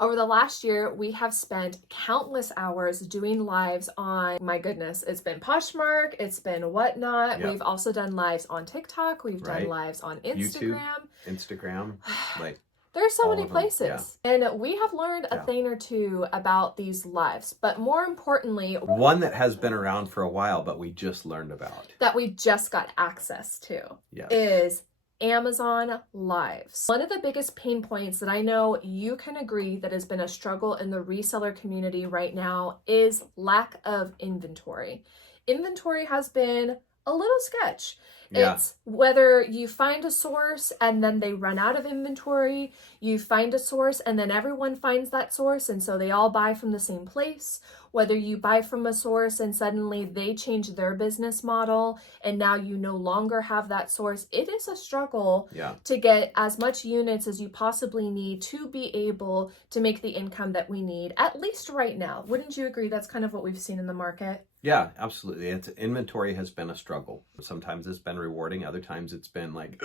Over the last year, we have spent countless hours doing lives on, my goodness, it's been Poshmark, it's been whatnot. Yep. We've also done lives on TikTok. We've done Right. lives on YouTube, Instagram. Instagram, like There's so all many of them, places. And we have learned a Yeah. thing or two about these lives. But more importantly, one that has been around for a while, but we just learned about. that we just got access to is Amazon Lives. One of the biggest pain points that I know you can agree that has been a struggle in the reseller community right now is lack of inventory. Inventory has been a little sketch. It's whether you find a source and then they run out of inventory, you find a source and then everyone finds that source and so they all buy from the same place, whether you buy from a source and suddenly they change their business model and now you no longer have that source. It is a struggle to get as much units as you possibly need to be able to make the income that we need, at least right now. Wouldn't you agree that's kind of what we've seen in the market? Yeah, absolutely. Inventory has been a struggle. Sometimes it's been rewarding. Other times it's been like,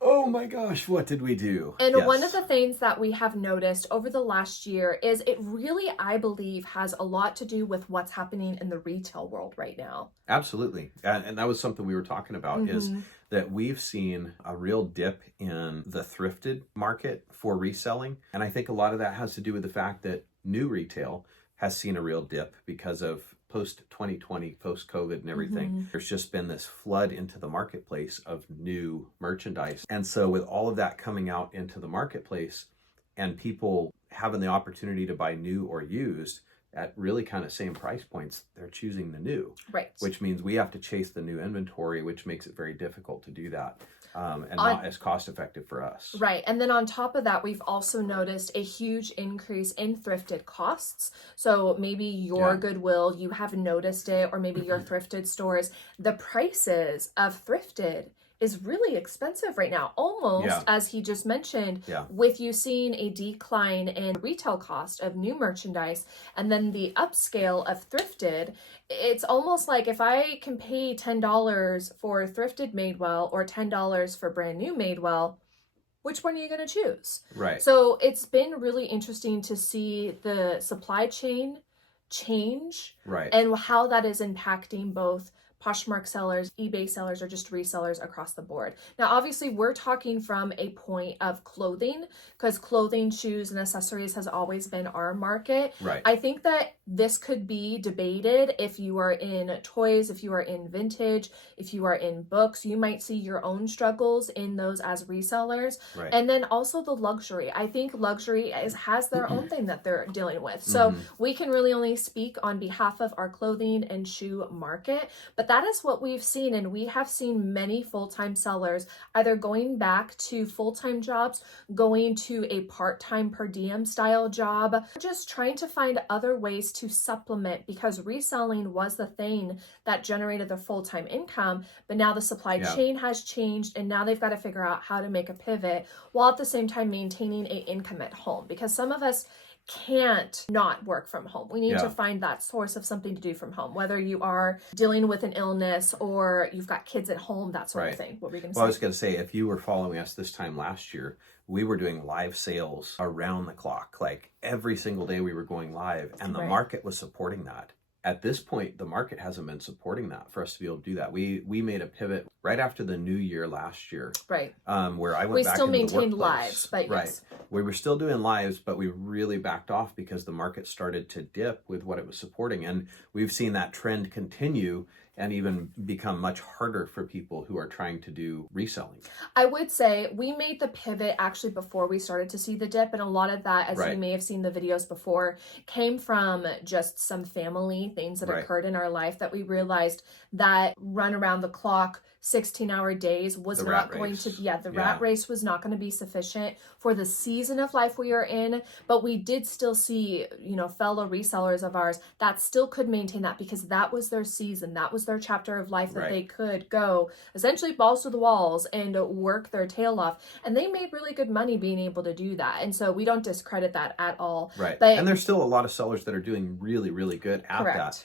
oh my gosh, what did we do? And one of the things that we have noticed over the last year is it really, I believe, has a lot to do with what's happening in the retail world right now. Absolutely. And that was something we were talking about is that we've seen a real dip in the thrifted market for reselling. And I think a lot of that has to do with the fact that new retail has seen a real dip because of post-2020, post-COVID and everything. There's just been this flood into the marketplace of new merchandise. And so with all of that coming out into the marketplace and people having the opportunity to buy new or used at really kind of same price points, they're choosing the new. Right. Which means we have to chase the new inventory, which makes it very difficult to do that. And not as cost effective for us. Right. And then on top of that, we've also noticed a huge increase in thrifted costs. So maybe your Goodwill, you have noticed it, or maybe your thrifted stores, the prices of thrifted is really expensive right now, almost as he just mentioned, with you seeing a decline in retail cost of new merchandise and then the upscale of thrifted. It's almost like if I can pay $10 for thrifted Madewell or $10 for brand new Madewell, which one are you going to choose? Right. So it's been really interesting to see the supply chain change and how that is impacting both Poshmark sellers, eBay sellers, or just resellers across the board. Now, obviously, we're talking from a point of clothing because clothing, shoes, and accessories has always been our market. Right. I think that this could be debated if you are in toys, if you are in vintage, if you are in books. You might see your own struggles in those as resellers. Right. And then also the luxury. I think luxury has their own thing that they're dealing with. So we can really only speak on behalf of our clothing and shoe market. But that is what we've seen, and we have seen many full-time sellers either going back to full-time jobs, going to a part-time per diem style job, just trying to find other ways to supplement because reselling was the thing that generated their full-time income, but now the supply chain has changed and now they've got to figure out how to make a pivot while at the same time maintaining an income at home because some of us can't not work from home. We need to find that source of something to do from home, whether you are dealing with an illness or you've got kids at home, that sort of thing. What were you going to say? Well, I was going to say, if you were following us this time last year, we were doing live sales around the clock. Like every single day we were going live and the market was supporting that. At this point, the market hasn't been supporting that for us to be able to do that. We made a pivot right after the new year last year. Right. Where I went back into the workplace. We still maintained lives, but yes. We were still doing lives, but we really backed off because the market started to dip with what it was supporting. And we've seen that trend continue and even become much harder for people who are trying to do reselling. I would say we made the pivot actually before we started to see the dip. And a lot of that, as you may have seen the videos before, came from just some family things that occurred in our life that we realized that run around the clock 16-hour days was not going to the rat race was not going to be sufficient for the season of life we are in, but we did still see, fellow resellers of ours that still could maintain that because that was their season, that was their chapter of life that they could go essentially balls to the walls and work their tail off, and they made really good money being able to do that, and so we don't discredit that at all. But and there's still a lot of sellers that are doing really, really good at that.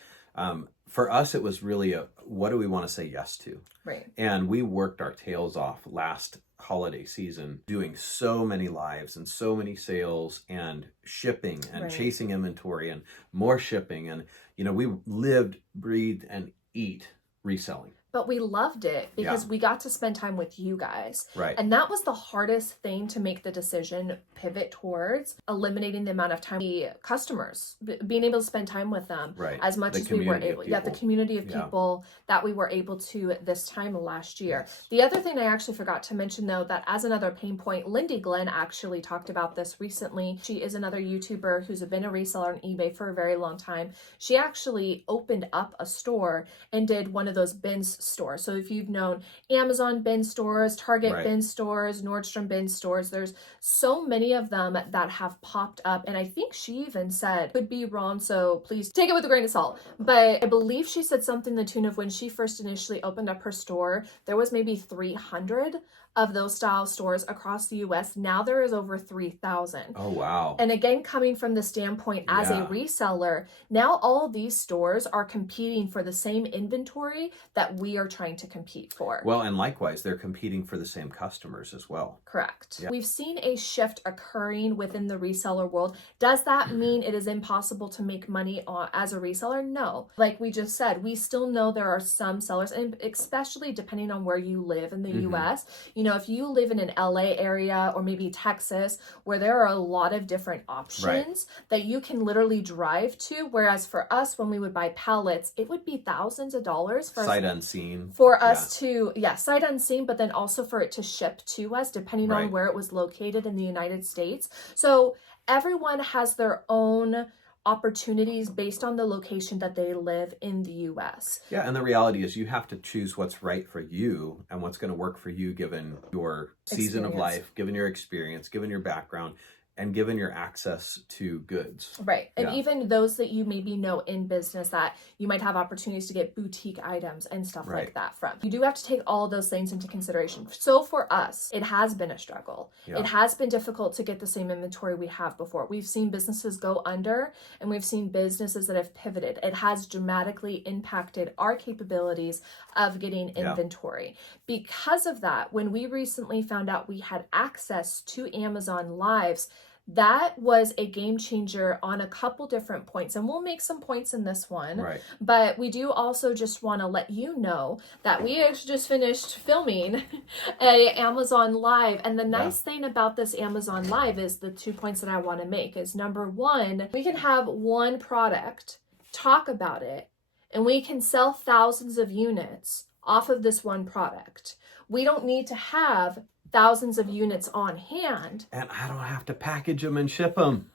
For us, it was really what do we want to say yes to? Right. And we worked our tails off last holiday season doing so many lives and so many sales and shipping and chasing inventory and more shipping. And, we lived, breathed, and eat reselling. But we loved it because we got to spend time with you guys. Right. And that was the hardest thing to make the decision pivot towards, eliminating the amount of time the customers, being able to spend time with them as much as we were able. Yeah, the community of people that we were able to this time last year. Yes. The other thing I actually forgot to mention, though, that as another pain point, Lindy Glenn actually talked about this recently. She is another YouTuber who's been a reseller on eBay for a very long time. She actually opened up a store and did one of those bins stores. So if you've known Amazon bin stores, Target bin stores, Nordstrom bin stores, there's so many of them that have popped up. And I think she even said, could be wrong, so please take it with a grain of salt, but I believe she said something to the tune of when she first initially opened up her store, there was maybe 300 of those style stores across the US. Now there is over 3,000. Oh, wow. And again, coming from the standpoint as a reseller, now all these stores are competing for the same inventory that we are trying to compete for. Well, and likewise, they're competing for the same customers as well. Correct. Yeah. We've seen a shift occurring within the reseller world. Does that mean it is impossible to make money as a reseller? No. Like we just said, we still know there are some sellers, and especially depending on where you live in the US, if you live in an LA area or maybe Texas, where there are a lot of different options that you can literally drive to, whereas for us, when we would buy pallets, it would be thousands of dollars for sight unseen for us to sight unseen, but then also for it to ship to us, depending on where it was located in the United States. So everyone has their own opportunities based on the location that they live in the US. Yeah, and the reality is you have to choose what's right for you and what's going to work for you given your season of life, given your experience, given your background, and given your access to goods. Right. And even those that you maybe know in business that you might have opportunities to get boutique items and stuff like that from. You do have to take all those things into consideration. So for us, it has been a struggle. Yeah. It has been difficult to get the same inventory we have before. We've seen businesses go under, and we've seen businesses that have pivoted. It has dramatically impacted our capabilities of getting inventory. Because of that, when we recently found out we had access to Amazon Lives, that was a game changer on a couple different points, and we'll make some points in this one. Right. But we do also just want to let you know that we actually just finished filming a Amazon Live, and the nice thing about this Amazon Live is the 2 points that I want to make is, number one, we can have one product, talk about it, and we can sell thousands of units off of this one product. We don't need to have thousands of units on hand. And I don't have to package them and ship them.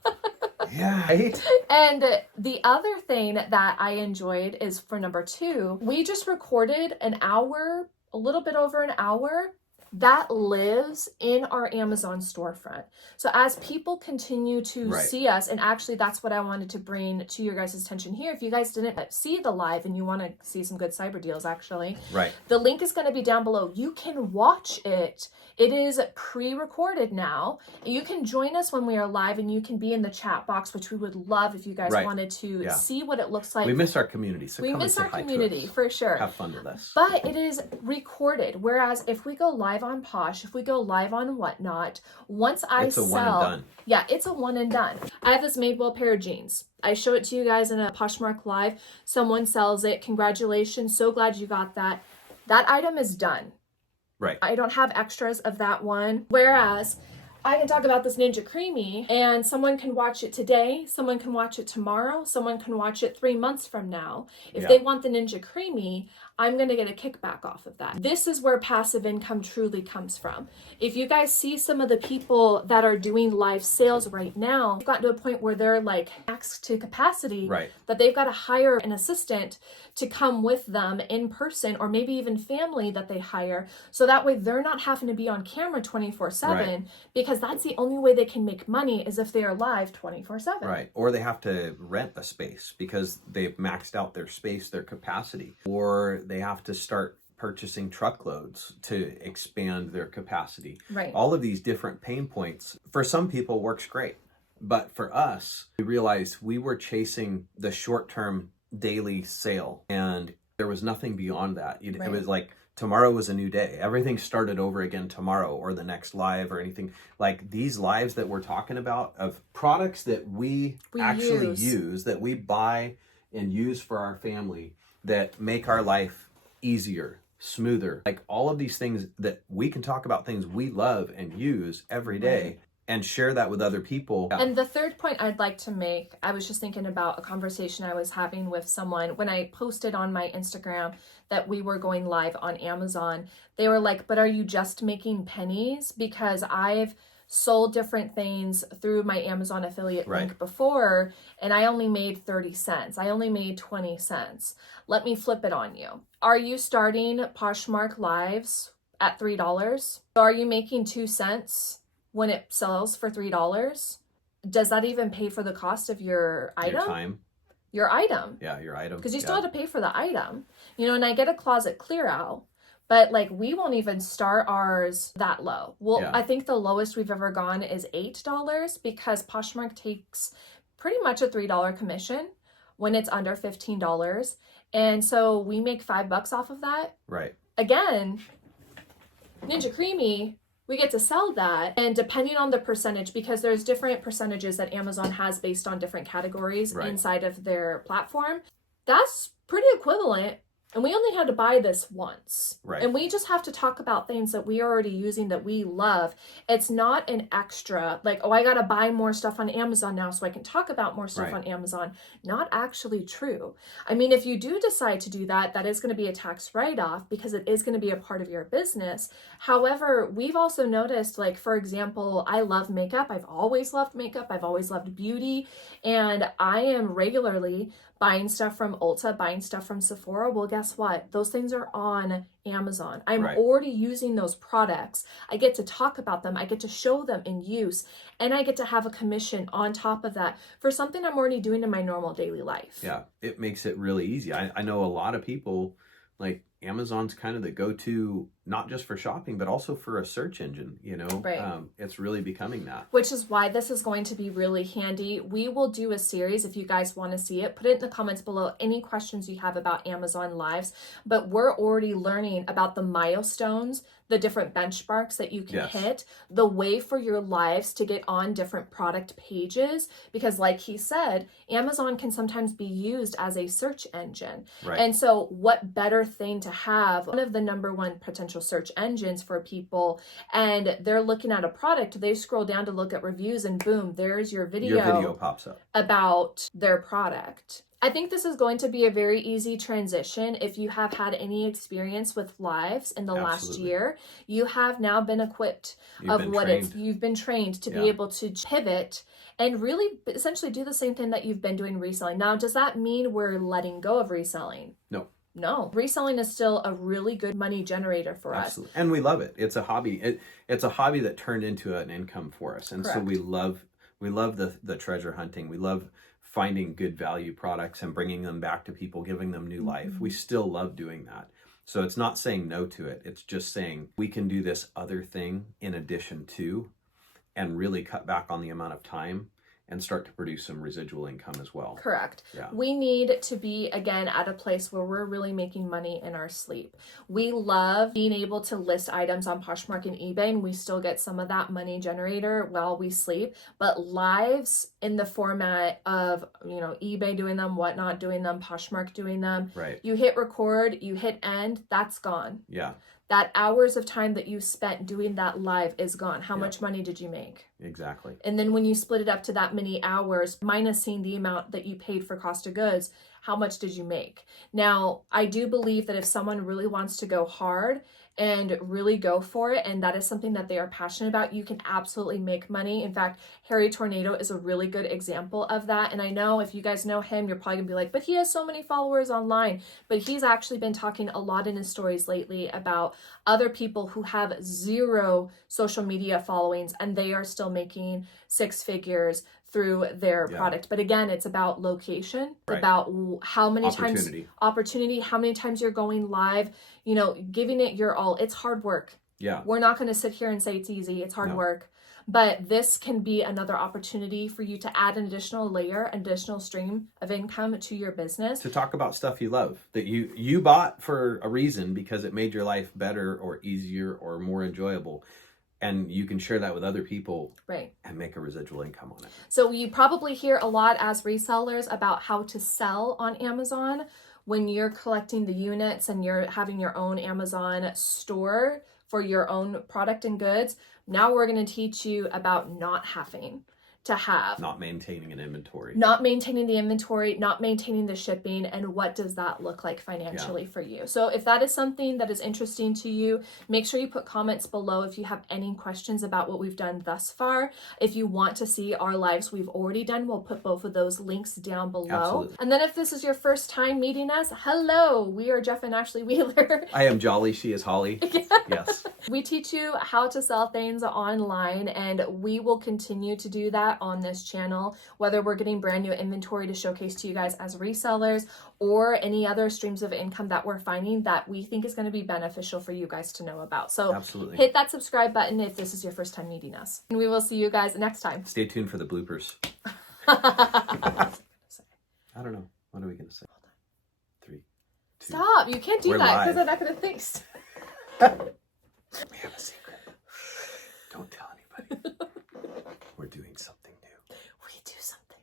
Yeah, right? And the other thing that I enjoyed is for number two, we just recorded an hour, a little bit over an hour, that lives in our Amazon storefront. So as people continue to see us, and actually that's what I wanted to bring to your guys' attention here. If you guys didn't see the live and you want to see some good cyber deals, actually, the link is going to be down below. You can watch it. It is pre-recorded now. You can join us when we are live, and you can be in the chat box, which we would love if you guys wanted to see what it looks like. We miss our community, so we miss our community for sure. Have fun with us. But it is recorded. Whereas if we go live on Posh, if we go live on Whatnot, once I sell, one and done. Yeah, it's a one and done. I have this Madewell pair of jeans. I show it to you guys in a Poshmark live. Someone sells it. Congratulations. So glad you got that. That item is done. Right. I don't have extras of that one. Whereas I can talk about this Ninja Creamy, and someone can watch it today, someone can watch it tomorrow, someone can watch it 3 months from now. If they want the Ninja Creamy, I'm going to get a kickback off of that. This is where passive income truly comes from. If you guys see some of the people that are doing live sales right now, they've gotten to a point where they're like maxed to capacity, that they've got to hire an assistant to come with them in person, or maybe even family that they hire. So that way they're not having to be on camera 24/7, because that's the only way they can make money is if they are live 24/7. Right. Or they have to rent a space because they've maxed out their space, their capacity, or they have to start purchasing truckloads to expand their capacity. Right. All of these different pain points, for some people, works great. But for us, we realized we were chasing the short-term daily sale, and there was nothing beyond that. It was like tomorrow was a new day. Everything started over again tomorrow or the next live or anything. Like these lives that we're talking about of products that we actually use, that we buy and use for our family, that make our life easier, smoother. Like all of these things that we can talk about, things we love and use every day and share that with other people. And the third point I'd like to make, I was just thinking about a conversation I was having with someone when I posted on my Instagram that we were going live on Amazon. They were like, but are you just making pennies? Because I've sold different things through my Amazon affiliate link before, and I only made 30 cents. I only made 20 cents. Let me flip it on you. Are you starting Poshmark lives at $3? Are you making 2 cents when it sells for $3? Does that even pay for the cost of your item? Your time. Your item. Yeah, your item. Because you still have to pay for the item. You know, and I get a closet clear out, but like we won't even start ours that low. Well, I think the lowest we've ever gone is $8 because Poshmark takes pretty much a $3 commission when it's under $15. And so we make $5 off of that. Right. Again, Ninja Creamy, we get to sell that, and depending on the percentage, because there's different percentages that Amazon has based on different categories inside of their platform, that's pretty equivalent. And we only had to buy this once. Right. And we just have to talk about things that we are already using that we love. It's not an extra, like, oh, I got to buy more stuff on Amazon now so I can talk about more stuff on Amazon. Not actually true. I mean, if you do decide to do that, that is going to be a tax write-off because it is going to be a part of your business. However, we've also noticed, like, for example, I love makeup. I've always loved makeup. I've always loved beauty. And I am regularly buying stuff from Ulta, buying stuff from Sephora. Well, guess what? Those things are on Amazon. I'm already using those products. I get to talk about them. I get to show them in use. And I get to have a commission on top of that for something I'm already doing in my normal daily life. Yeah, it makes it really easy. I know a lot of people, like Amazon's kind of the go-to, not just for shopping, but also for a search engine, you know? It's really becoming that. Which is why this is going to be really handy. We will do a series if you guys want to see it. Put it in the comments below, any questions you have about Amazon Lives. But we're already learning about the milestones, the different benchmarks that you can hit, the way for your lives to get on different product pages. Because like he said, Amazon can sometimes be used as a search engine. And so what better thing to have, one of the #1 potential search engines for people, and they're looking at a product, they scroll down to look at reviews, and boom, there's your video. Your video pops up about their product. I think this is going to be a very easy transition. If you have had any experience with lives in the last year, you have now been equipped you've been trained to be able to pivot and really essentially do the same thing that you've been doing reselling. Now, does that mean we're letting go of reselling? No. Reselling is still a really good money generator for us. And we love it. It's a hobby. It's a hobby that turned into an income for us. And so we love the treasure hunting. We love finding good value products and bringing them back to people, giving them new life. We still love doing that. So it's not saying no to it. It's just saying we can do this other thing in addition to, and really cut back on the amount of time and start to produce some residual income as well. Correct. We need to be, again, at a place where we're really making money in our sleep. We love being able to list items on Poshmark and eBay, and we still get some of that money generator while we sleep. But lives in the format of, you know, eBay doing them, Whatnot doing them, Poshmark doing them. You hit record, you hit end, that's gone. That hours of time that you spent doing that live is gone. How much money did you make? Exactly. And then when you split it up to that many hours, minusing the amount that you paid for cost of goods, how much did you make? Now, I do believe that if someone really wants to go hard and really go for it, and that is something that they are passionate about, you can absolutely make money. In fact, Harry Tornado is a really good example of that. And I know if you guys know him, you're probably gonna be like, but he has so many followers online. But he's actually been talking a lot in his stories lately about other people who have 0 social media followings and they are still making 6 figures through their product. But again, it's about location, about how many times opportunity, how many times you're going live, you know, giving it your all. It's hard work. We're not going to sit here and say it's easy. It's hard work. but this can be another opportunity for you to add an additional layer, additional stream of income to your business. To talk about stuff you love, that you bought for a reason because it made your life better or easier or more enjoyable. And you can share that with other people, right, and make a residual income on it. So you probably hear a lot as resellers about how to sell on Amazon when you're collecting the units and you're having your own Amazon store for your own product and goods. Now we're going to teach you about not having to have. Not maintaining an inventory. Not maintaining the inventory, not maintaining the shipping, and what does that look like financially for you. So if that is something that is interesting to you, make sure you put comments below if you have any questions about what we've done thus far. If you want to see our lives we've already done, we'll put both of those links down below. Absolutely. And then if this is your first time meeting us, hello, we are Jeff and Ashley Wheeler. I am Jolly, she is Holly. Yes. We teach you how to sell things online, and we will continue to do that on this channel, whether we're getting brand new inventory to showcase to you guys as resellers or any other streams of income that we're finding that we think is going to be beneficial for you guys to know about. So absolutely, hit that subscribe button if this is your first time meeting us. And we will see you guys next time. Stay tuned for the bloopers. I don't know. What are we going to say? 3, 2. Stop. You can't do We're that because live. I'm not going to think. We have a secret. Don't tell anybody. We're doing something new. We do something.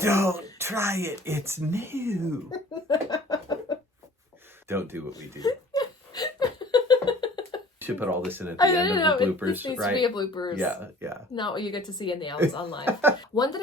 Don't try it. It's new. Don't do what we do. Should put all this in at the end of the bloopers, This needs right? to be a bloopers. Yeah. Not what you get to see in the Amazon live. One that